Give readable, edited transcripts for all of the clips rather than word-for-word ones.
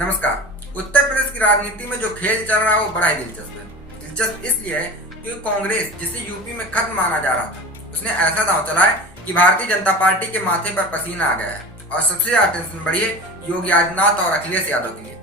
नमस्कार। उत्तर प्रदेश की राजनीति में जो खेल चल रहा है वो बड़ा ही दिलचस्प है। दिलचस्प इसलिए है क्योंकि कांग्रेस, जिसे यूपी में खत्म माना जा रहा था, उसने ऐसा दांव चला है कि भारतीय जनता पार्टी के माथे पर पसीना आ गया है और सबसे ज्यादा टेंशन बढ़ी है योगी आदित्यनाथ और अखिलेश यादव के लिए।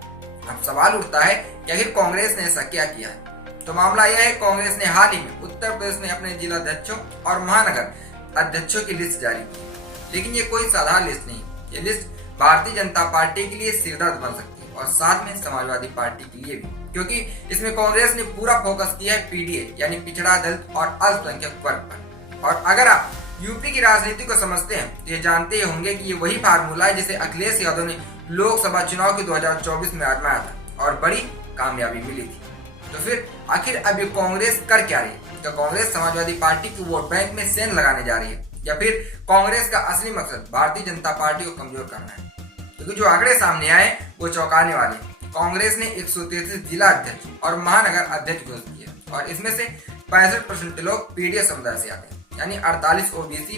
अब सवाल उठता है कि आखिर कांग्रेस ने ऐसा क्या किया है। तो मामला यह है, कांग्रेस ने हाल ही में उत्तर प्रदेश में अपने जिला अध्यक्षों और महानगर अध्यक्षों की लिस्ट जारी की, लेकिन ये कोई साधारण लिस्ट नहीं। ये लिस्ट भारतीय जनता पार्टी के लिए सिरदर्द बन सकती है और साथ में समाजवादी पार्टी के लिए भी, क्योंकि इसमें कांग्रेस ने पूरा फोकस किया है पीडीए यानी पिछड़ा दलित और अल्पसंख्यक वर्ग पर। और अगर आप यूपी की राजनीति को समझते हैं तो ये जानते ही होंगे कि ये वही फार्मूला है जिसे अखिलेश यादव ने लोकसभा चुनाव के 2024 में आजमाया था और बड़ी कामयाबी मिली थी। तो फिर आखिर अब ये कांग्रेस कर क्या रही है? तो कांग्रेस समाजवादी पार्टी की वोट बैंक में सेंध लगाने जा रही है या फिर कांग्रेस का असली मकसद भारतीय जनता पार्टी को कमजोर करना है? क्योंकि जो आंकड़े सामने आए वो चौंकाने वाले। कांग्रेस ने 133 जिला अध्यक्ष और महानगर अध्यक्ष घोषित किए और इसमें से 65% लोग पीडीए समुदाय से आते हैं, यानी 48 ओबीसी,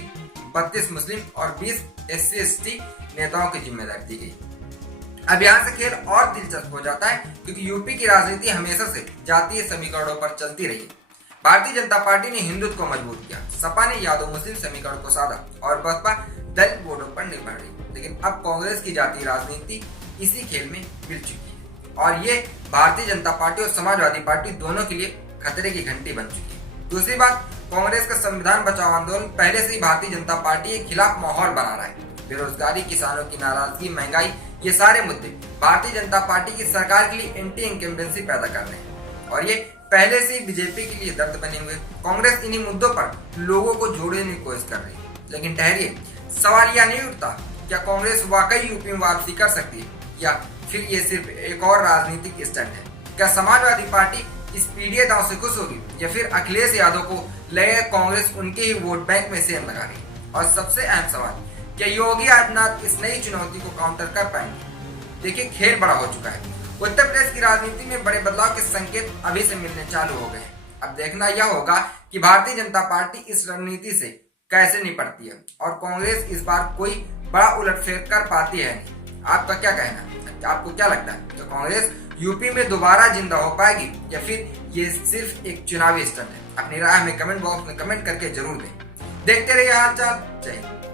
32 मुस्लिम और 20 SC/ST नेताओं की जिम्मेदारी दी गई। अब यहाँ से खेल और दिलचस्प हो जाता है क्योंकि यूपी की राजनीति हमेशा से जातीय समीकरणों पर चलती रही है। भारतीय जनता पार्टी ने हिंदुत्व को मजबूत किया, सपा ने यादव मुस्लिम समीकरण को साधा और बसपा दलित वोटों पर निर्भर रही। लेकिन अब कांग्रेस की जातीय राजनीति इसी खेल में मिल चुकी है और ये भारतीय जनता पार्टी और समाजवादी पार्टी दोनों के लिए खतरे की घंटी बन चुकी है। दूसरी बात, कांग्रेस का संविधान बचाओ आंदोलन पहले से ही भारतीय जनता पार्टी के खिलाफ माहौल बना रहा है। बेरोजगारी, किसानों की नाराजगी, महंगाई, ये सारे मुद्दे भारतीय जनता पार्टी की सरकार के लिए एंटी इनकम्बेंसी पैदा कर रहे हैं और ये पहले से ही बीजेपी के लिए दर्द बने हुए। कांग्रेस इन्हीं मुद्दों पर लोगों को जोड़ने की कोशिश कर रही है। लेकिन ठहरिए, सवाल यह नहीं उठता क्या कांग्रेस वाकई यूपी में वापसी कर सकती है या फिर ये सिर्फ एक और राजनीतिक स्टंट है? क्या समाजवादी पार्टी इस पीडीए दांव से खुश होगी या फिर अखिलेश यादव को लगेगा कांग्रेस उनके ही वोट बैंक में सेंध लगा रही है? और सबसे अहम सवाल, क्या योगी आदित्यनाथ इस नई चुनौती को काउंटर कर पाएंगे? देखिए, खेल बड़ा हो चुका है। उत्तर प्रदेश की राजनीति में बड़े बदलाव के संकेत अभी से मिलने चालू हो गए हैं। अब देखना यह होगा कि भारतीय जनता पार्टी इस रणनीति से कैसे निपटती है और कांग्रेस इस बार कोई बड़ा उलटफेर कर पाती है नहीं। आपका क्या कहना है? आपको क्या लगता है, तो कांग्रेस यूपी में दोबारा जिंदा हो पाएगी या फिर ये सिर्फ एक चुनावी स्टंट है? अपनी राय हमें कमेंट बॉक्स में कमेंट करके जरूर दें। देखते रहिए हालचाल। जय हिंद।